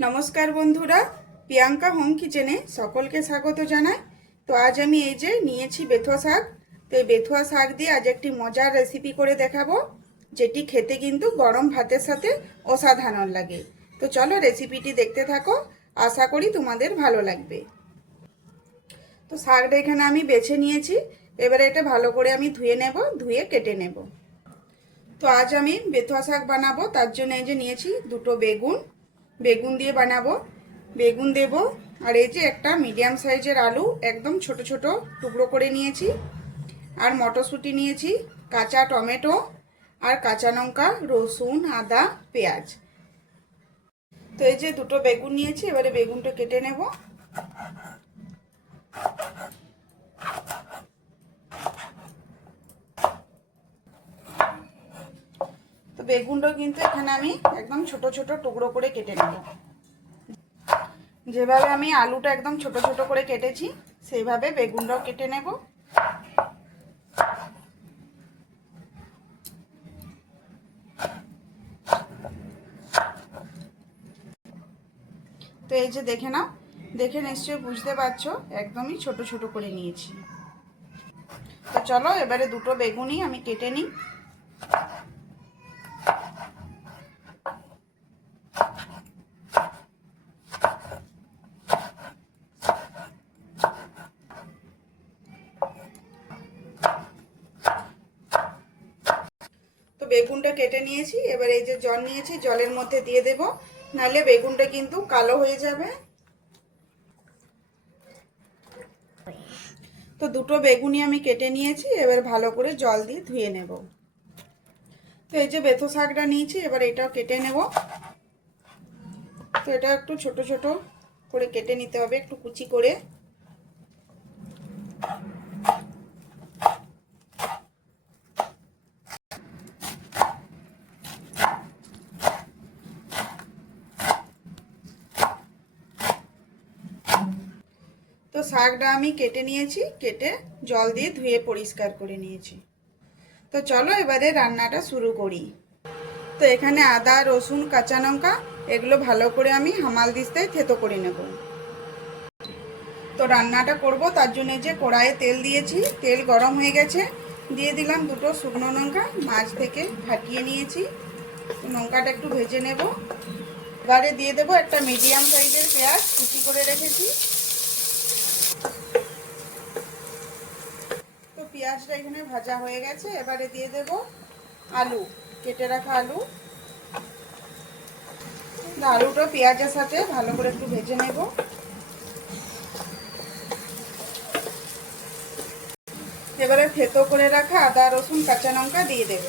नमस्कार बंधुरा प्रियंका होम किचेने सकल के स्वागत जानाई। तो आज आमी এই যে নিয়েছি বেথুয়া শাক। তো এই বেথুয়া শাক দিয়ে আজ একটি মজার রেসিপি করে দেখাবো, যেটি খেতে কিন্তু গরম ভাতের সাথে অসাধারণ লাগে। তো চলো রেসিপিটি দেখতে থাকো, আশা করি তোমাদের ভালো লাগবে। তো শাকটা এখানে আমি বেছে নিয়েছি, এবারে এটা ভালো করে আমি ধুয়ে নেব, ধুয়ে কেটে নেব। তো আজ আমি বেথুয়া শাক বানাবো, তার জন্য এই যে নিয়েছি দুটো বেগুন, বেগুন দিয়ে বানাবো। বেগুন দেব, আর এই যে একটা মিডিয়াম সাইজের আলু একদম ছোট ছোট টুকরো করে নিয়েছি, আর মটরশুঁটি নিয়েছি, কাঁচা টমেটো আর কাঁচা লঙ্কা, রসুন, আদা, পেঁয়াজ। তো এই যে দুটো বেগুন নিয়েছি, এবারে বেগুনটা কেটে নেব। তো বেগুনটা কিন্তু এখানে আমি একদম ছোট ছোট টুকরো করে কেটে নেব। যেভাবে আমি আলুটা একদম ছোট ছোট করে কেটেছি সেইভাবে বেগুনটাও কেটে নেব। তো এই যে দেখে নাও, দেখে নিশ্চয়ই বুঝতে পারছো একদমই ছোট ছোট করে নিয়েছি। তো চলো এবারে দুটো বেগুনই আমি কেটে নিই। তো বেগুনটা কেটে নিয়েছি, এবার এই যে জল নিয়েছি জলের মধ্যে দিয়ে দেব, নাহলে বেগুনটা কিন্তু কালো হয়ে যাবে। তো দুটো বেগুনই আমি কেটে নিয়েছি, এবার ভালো করে জল দিয়ে ধুয়ে নেব। তো এই যে বেথো শাকটা নিয়েছি, এবার এটাও কেটে নেব। তো এটা একটু ছোট ছোট করে কেটে নিতে হবে, একটু কুচি করে। তো শাকটা আমি কেটে নিয়েছি, কেটে জল দিয়ে ধুয়ে পরিষ্কার করে নিয়েছি। তো চলো এবারে রান্নাটা শুরু করি। তো এখানে আদা, রসুন, কাঁচা লঙ্কা এগুলো ভালো করে আমি হামাল দিস্তায় থেতো করে নেব। তো রান্নাটা করব তার জন্য যে কড়াইয়ে তেল দিয়েছি, তেল গরম হয়ে গেছে, দিয়ে দিলাম দুটো শুকনো লঙ্কা, মাছ থেকে ফাটিয়ে নিয়েছি। তো লঙ্কাটা একটু ভেজে নেব। এবারে দিয়ে দেবো একটা মিডিয়াম সাইজের পেঁয়াজ কুচি করে রেখেছি। তো পেঁয়াজটা এখানে ভাজা হয়ে গেছে, এবারে দিয়ে দেব আলু, কেটে রাখা আলু। আলুটা পেঁয়াজের সাথে ভালো করে একটু ভেজে নেব। এবারে থেতো করে রাখা আদা, রসুন, কাঁচা লঙ্কা দিয়ে দেব।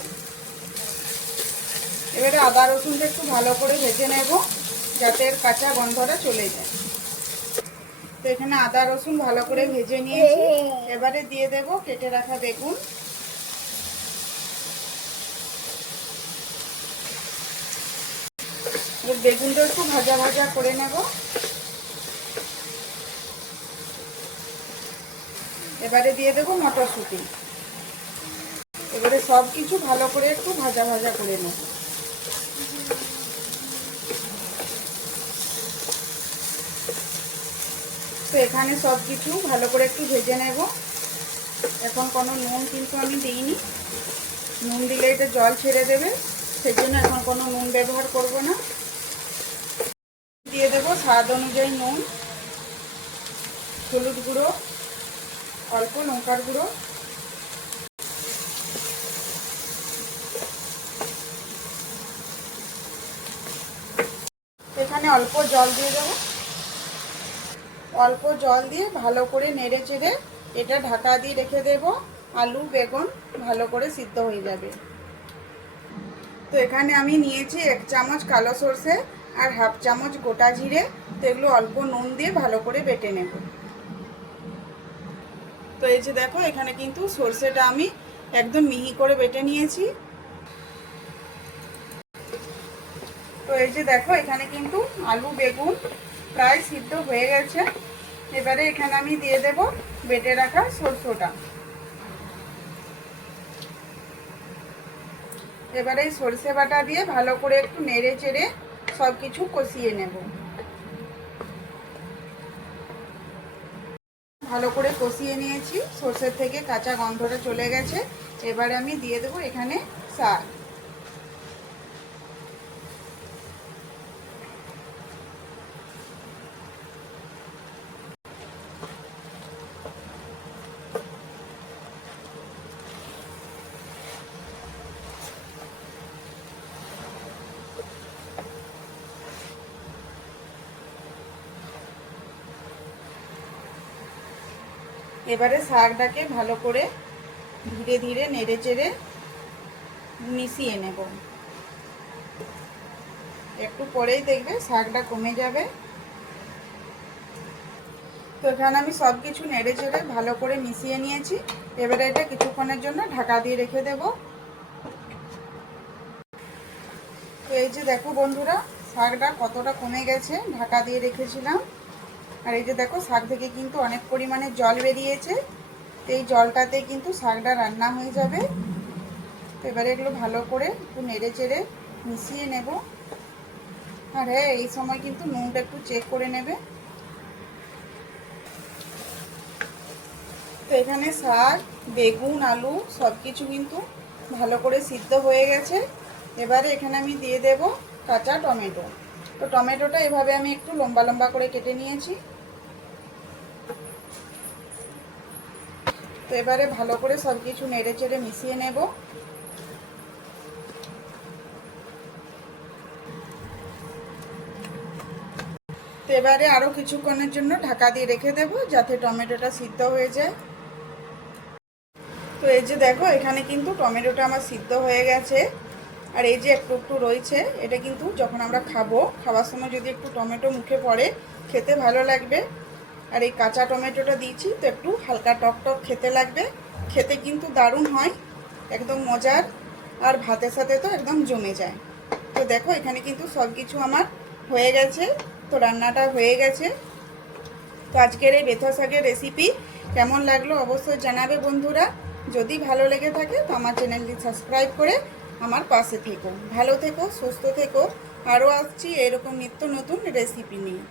এবারে আদা রসুনটা একটু ভালো করে ভেজে নেব, যাতে এর কাঁচা গন্ধটা চলে যায়। তো এখানে আদা রসুন ভালো করে ভেজে নিয়েছি, এবারে দিয়ে দেব কেটে রাখা বেগুন। বেগুনটা একটু ভাজা ভাজা করে নেব। এবারে দিয়ে দেব মটরশুঁটি। এবারে সব কিছু ভালো করে একটু ভাজা ভাজা করে নেব। তো এখানে সব কিছু ভালো করে একটু ভেজে নেব। এখন কোনো নুন কিন্তু আমি দিইনি, নুন দিলে এটা জল ছেড়ে দেবে, সেজন্য এখন কোনো নুন ব্যবহার করব না। দিয়ে দেব স্বাদ অনুযায়ী নুন, হলুদ গুঁড়ো, অল্প লঙ্কার গুঁড়ো, এখানে অল্প জল দিয়ে দেবো। অল্প জল দিয়ে ভালো করে নেড়ে চেড়ে এটা ঢাকা দিয়ে রেখে দেব। আলু বেগুন ভালো করে সিদ্ধ হয়ে যাবে। তো এখানে আমি নিয়েছি 1 চামচ কালো সর্ষে আর হাফ চামচ গোটা জিরে। তো এগুলো অল্প নুন দিয়ে ভালো করে বেটে নেব। তো এই যে দেখো এখানে কিন্তু সর্ষেটা আমি একদম মিহি করে বেটে নিয়েছি। তো এই যে দেখো এখানে কিন্তু আলু বেগুন প্রায় সিদ্ধ হয়ে গেছে। এবারে এখানে আমি দিয়ে দেব বেটে রাখা সরষেটা। এবারে এই সরষে বাটা দিয়ে ভালো করে একটু নেড়ে চেড়ে সব কিছু কষিয়ে নেব। ভালো করে কষিয়ে নিয়েছি, সর্ষের থেকে কাঁচা গন্ধটা চলে গেছে। এবারে আমি দিয়ে দেবো এখানে শাক। এবারে শাকটাকে ভালো করে ধীরে ধীরে নেড়ে চেড়ে মিশিয়ে নেব। একটু পরেই দেখবে শাকটা কমে যাবে। তো এখানে আমি সব কিছু নেড়ে চেড়ে ভালো করে মিশিয়ে নিয়েছি। এবারে এটা কিছুক্ষণের জন্য ঢাকা দিয়ে রেখে দেব। তো এই যে দেখো বন্ধুরা, শাকটা কতটা কমে গেছে, ঢাকা দিয়ে রেখেছিলাম। আর এই যে দেখো, শাক থেকে কিন্তু অনেক পরিমাণে জল বেরিয়েছে। তো এই জলটাতে কিন্তু শাকটা রান্না হয়ে যাবে। তো এবারে এগুলো ভালো করে একটু নেড়ে চেড়ে মিশিয়ে নেব। আর হ্যাঁ, এই সময় কিন্তু নুনটা একটু চেক করে নেবে। তো এখানে শাক, বেগুন, আলু সব কিছু কিন্তু ভালো করে সিদ্ধ হয়ে গেছে। এবারে এখানে আমি দিয়ে দেব কাঁচা টমেটো। তো টমেটোটা এভাবে আমি একটু লম্বা লম্বা করে কেটে নিয়েছি। তো এবারে ভালো করে সব কিছু নেড়ে চেড়ে মিশিয়ে নেব। তো এবারে আরও কিছুক্ষণের জন্য ঢাকা দিয়ে রেখে দেব, যাতে টমেটোটা সিদ্ধ হয়ে যায়। তো এই যে দেখো, এখানে কিন্তু টমেটোটা আমার সিদ্ধ হয়ে গেছে। আর এই যে একটু একটু রয়েছে, এটা কিন্তু যখন আমরা খাওয়ার সময় যদি একটু টমেটো মুখে পড়ে, খেতে ভালো লাগবে। আর এই কাঁচা টমেটোটা দিয়েছি, তো একটু হালকা টক টক খেতে লাগবে। খেতে কিন্তু দারুণ হয়, একদম মজার। আর ভাতের সাথে তো একদম জমে যায়। তো দেখো, এখানে কিন্তু সব কিছু আমার হয়ে গেছে। তো রান্নাটা হয়ে গেছে। তো আজকের এই বেথা শাকের রেসিপি কেমন লাগলো অবশ্যই জানাবে বন্ধুরা। যদি ভালো লেগে থাকে তো আমার চ্যানেলটি সাবস্ক্রাইব করে আমার পাশে থেকো। ভালো থেকো, সুস্থ থেকো। আরও আসছি এরকম নিত্য নতুন রেসিপি নিয়ে।